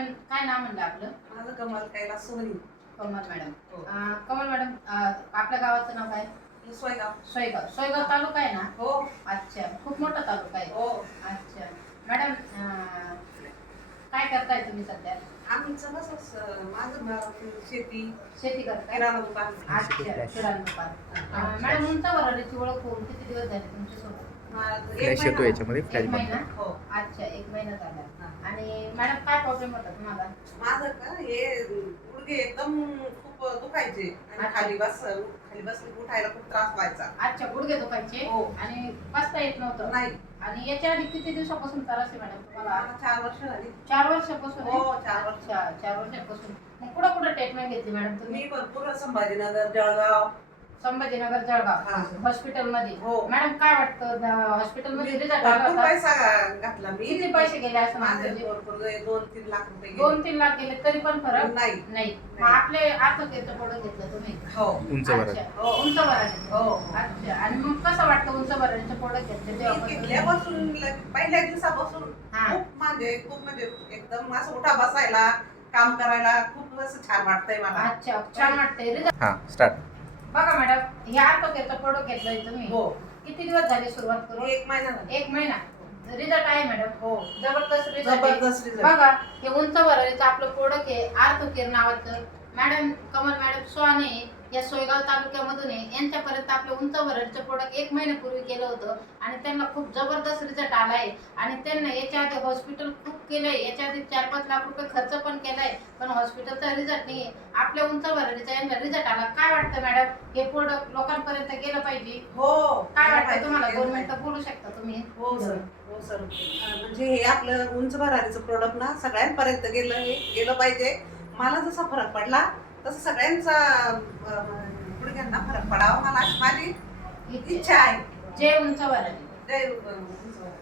Madam काय नाव म्हणलं आपलं? माझं कमल कैलास सोहनी. कमल मॅडम. हो. कमल मॅडम, आपल्या गावाचं नाव काय? सोयगाव. सोयगाव. सोयगाव तालुका आहे ना? हो. अच्छा, खूप मोठा तालुका आहे. हो. अच्छा मॅडम, काय करताय तुम्ही सध्या? आमचं कसं माझं शेती करताय? किराणा दुकान. अच्छा, किराणा दुकान. मॅडम, उंचा वराडीची ओळख होऊन किती दिवस झाले तुमच्यासोबत? फ्लॅश येतो याच्यामध्ये एक महिना. हो. अच्छा, एक महिना झाला. आणि मॅडम काय प्रॉब्लेम होता तुम्हाला? माझं का हे गुडघे एकदम खूप दुखायचे आणि खाली बसले उठायला खूप त्रास व्हायचा. अच्छा, गुडघे दुखायचे. हो. आणि बसता येत नव्हतं? नाही. आणि याच्या आधी किती दिवसापासून त्रास आहे मॅडम तुम्हाला? 4 वर्ष झाली. 4 वर्षापासून? हो, 4 वर्ष. अच्छा, 4 वर्षापासून. मग कुठं कुठं ट्रीटमेंट घेतली मॅडम तुम्ही? मी भरपूर संभाजीनगर, जळगाव. संभाजीनगर, जळगाव हॉस्पिटल मध्ये. हो. मॅडम काय वाटतं हॉस्पिटल मध्ये रिझल्ट आला भरपूर होता? पैसा घातला मी. किती पैसे गेले असं माझे म्हणजे? भरपूर 2-3 लाख रुपये गेले. 2-3 लाख गेले तरी पण फरक नाही. मग आपले आत्मकेचं प्रोडक्ट घेतलं तुम्ही? हो. उंच वराड. अच्छा, हो. उंच वराडी. हो. अच्छा, आणि मग कसं वाटतं उंच वराडीचं प्रोडक्ट घेतलं मी तेव्हापासून? घेतल्यापासून पहिल्या दिवसापासून हा. खूप म्हणजे एकदम असं उठा बसायला काम करायला खूप असं छान वाटतंय मला. अच्छा, छान वाटतंय. रिझल्ट हा स्टार्ट. बघा मॅडम, हे आत्मकेचं प्रोडक्ट घेतलंय तुम्ही? हो. किती दिवस झाले सुरुवात करून? 1 महिना झाला. 1 महिना. रिझल्ट आहे मॅडम? हो. जबरदस्त रिझल्ट. जबरदस्त result. बघा, हे उंच वराडीचं आपलं प्रोडक्ट आहे आर्थोकेअर नावाचं. मॅडम, कमल मॅडम सोहाने या सोयगाव तालुक्यामधून आहे. यांच्यापर्यंत आपलं उंच वराडीचं प्रोडक्ट 1 महिन्यापूर्वी केलं होतं आणि त्यांना खूप जबरदस्त रिझल्ट आलाय. आणि त्यांना याच्या आधी हॉस्पिटल खूप केलंय, याच्या आधी 4-5 लाख रुपये खर्च पण केलाय, पण हॉस्पिटलचा रिझल्ट नाहीये. आपल्या उंच वराडीचा यांना रिझल्ट आला. काय वाटतं मॅडम, हे प्रोडक्ट लोकांपर्यंत गेलं पाहिजे? हो. काय वाटतं तुम्हाला? 2 मिनिटं बोलू शकता तुम्ही? हो सर. हो सर. म्हणजे हे आपलं उंच भरारीचं प्रोडक्ट ना सगळ्यांपर्यंत गेलं पाहिजे. मला जसा फरक पडला तसं सगळ्यांचा गुडघ्यांना फरक पडावा मला अशी माझी इच्छा आहे. जय उंच वराडी. जय उंच वराडी.